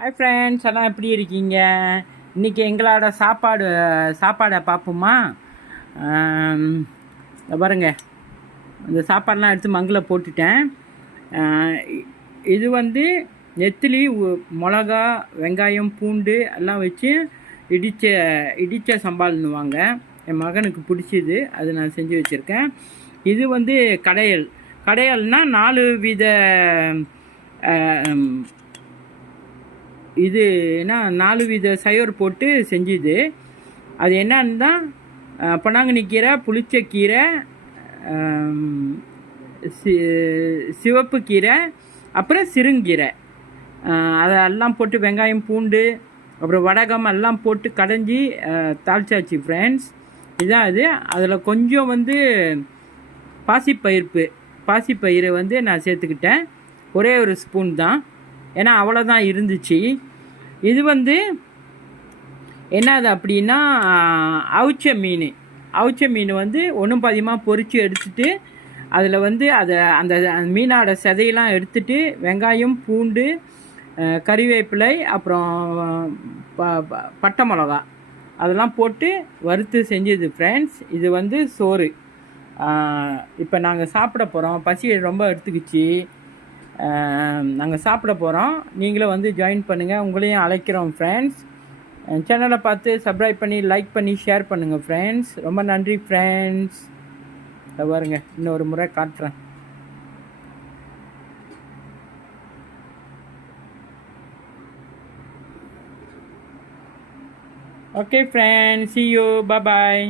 Hi friends, எல்லாம் எப்படி இருக்கீங்க? இன்றைக்கி எங்களோட சாப்பாடை பார்ப்போமா? பாருங்க, இந்த சாப்பாடெலாம் எடுத்து மங்கில் போட்டுட்டேன். இது வந்து நெத்திலி, மிளகா, வெங்காயம், பூண்டு எல்லாம் வச்சு இடித்த சம்பால்னுவாங்க. என் மகனுக்கு பிடிச்சிது, அது நான் செஞ்சு வச்சுருக்கேன். இது வந்து கடையல்னால் 4 வித இது என்ன 4 வித சயோர் போட்டு செஞ்சுது. அது என்னன்னு தான் பொன்னாங்கண்ணி கீரை, புளிச்சக்கீரை, சிவப்பு கீரை, அப்புறம் சிறுங்கீரை. அதெல்லாம் போட்டு வெங்காயம், பூண்டு, அப்புறம் வடகம் எல்லாம் போட்டு கடைஞ்சி தாளிச்சாச்சு ஃப்ரெண்ட்ஸ். இதுதான் அது. அதில் கொஞ்சம் வந்து பாசிப்பயிறு வந்து நான் சேர்த்துக்கிட்டேன். ஒரே ஒரு ஸ்பூன் தான், ஏன்னா அவ்வளோதான் இருந்துச்சு. இது வந்து என்னது அப்படின்னா அவிச்ச மீன் வந்து ஒன்றும் பாதியமாக பொரித்து எடுத்துட்டு அதில் வந்து அந்த மீனோட சதையெல்லாம் எடுத்துட்டு வெங்காயம், பூண்டு, கறிவேப்பிலை, அப்புறம் பட்டை மிளகா அதெல்லாம் போட்டு வறுத்து செஞ்சது ஃப்ரெண்ட்ஸ். இது வந்து சோறு. இப்போ நாங்கள் சாப்பிட போகிறோம். பசி ரொம்ப எடுத்துக்கிச்சு. நாங்கள் சாப்பிட போகிறோம். நீங்களும் வந்து ஜாயின் பண்ணுங்கள். உங்களையும் அழைக்கிறோம் ஃப்ரெண்ட்ஸ். சேனலை பார்த்து சப்ஸ்கிரைப் பண்ணி, லைக் பண்ணி, ஷேர் பண்ணுங்கள் ஃப்ரெண்ட்ஸ். ரொம்ப நன்றி ஃப்ரெண்ட்ஸ். பாருங்க, இன்னொரு முறை காட்டுறேன். Okay friends, see you, bye bye.